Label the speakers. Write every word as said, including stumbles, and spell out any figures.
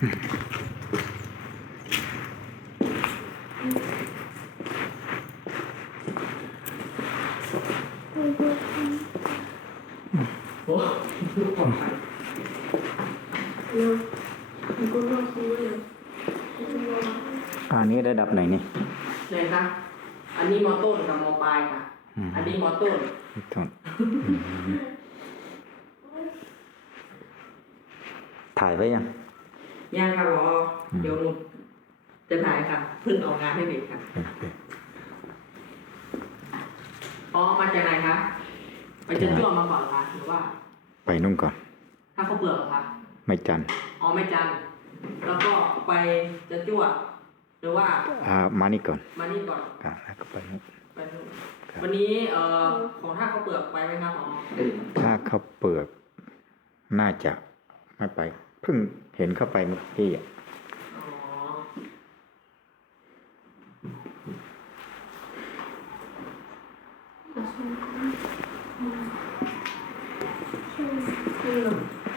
Speaker 1: โอ้ดูปลอดภัยเร็วมีคนรอซื้อเลย
Speaker 2: อันนี้ระดับไหนนี่
Speaker 1: ไหนคะอันนี้มอต้นกับมอปลายค่ะอันนี้มอต้น
Speaker 2: ต้นถ่ายไว้ยัง
Speaker 1: ยังค่ะรอเดี๋ยวหนูจะถ่ายค่ะเพิ่งออกงานให้เด็กค่ะอ๋อมาจากไหนคะไปจะจ้วงมาก่อนคะหรือว่า
Speaker 2: ไปนุ่งก่อน
Speaker 1: ถ้าเขาเปลือกเหรอคะ
Speaker 2: ไม่จัน
Speaker 1: อ๋อไม่จันแล้วก็ไปจะจ้วงหรือว่า
Speaker 2: อ่ามานี่ก่อน
Speaker 1: มานี่ก่อน
Speaker 2: อ่าแล้วก็ไปนู่น
Speaker 1: ไปนู่นวันนี้เอ่อของท่าเขาเปลือกไปไหมครับอ๋อ
Speaker 2: ถ้าเขาเปลือกน่าจะไม่ไปเพิ่งเห็นเข้าไปเมื่อกี้อ่ะ
Speaker 1: อ๋อนี่เหรอ